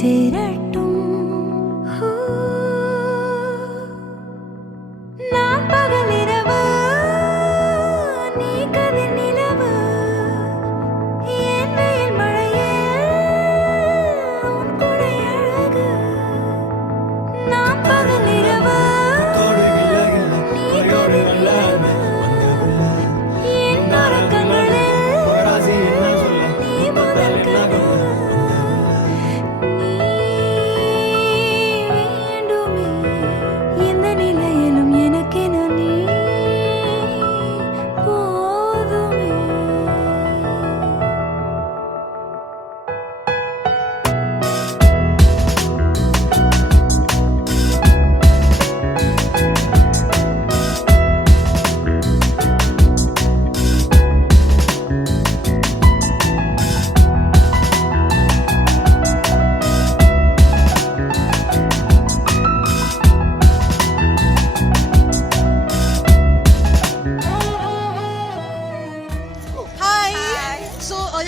சேரட்டும். நான் பகல் இரவு, நீ கதிர் நிலவு. என் வெயில் மழையில் உன் கொடை அழகு. நான் பகல் இரவு, நீ கதிர் நிலவு. என் உறக்கங்களில் நீ முதல் கனவு. நீ வேண்டுமே எந்த நிலையிலும் எனக்கென நீ போதுமே.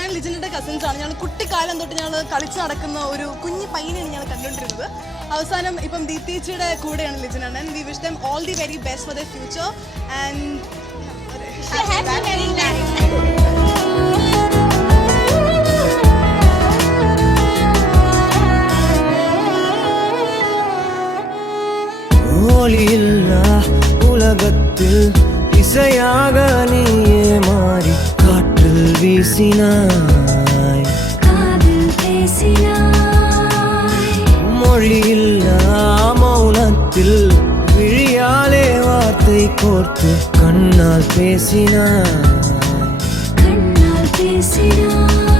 ഞാൻ ലിജനിന്റെ കസിൻസ് ആണ്. ഞങ്ങൾ കുട്ടിക്കാലം തൊട്ട് ഞങ്ങൾ കളിച്ച് നടക്കുന്ന ഒരു കുഞ്ഞു പയ്യനെയാണ് ഞങ്ങൾ കണ്ടുകൊണ്ടിരുന്നത്. അവസാനം ഇപ്പം ദീപ്തിച്ചിയുടെ കൂടെയാണ് ലിജൻ അണ്ണൻ. We wish them all the very best for the future and ஒளியில்லா உலகத்தில் இசையாக நீயே மாறி காற்றில் வீசினாய், காதில் பேசினாய். மொழியில்லா மௌனத்தில் விழியாலே வார்த்தை கோர்த்து கண்ணால் பேசினாய். கண்ணால் பேசினாய்.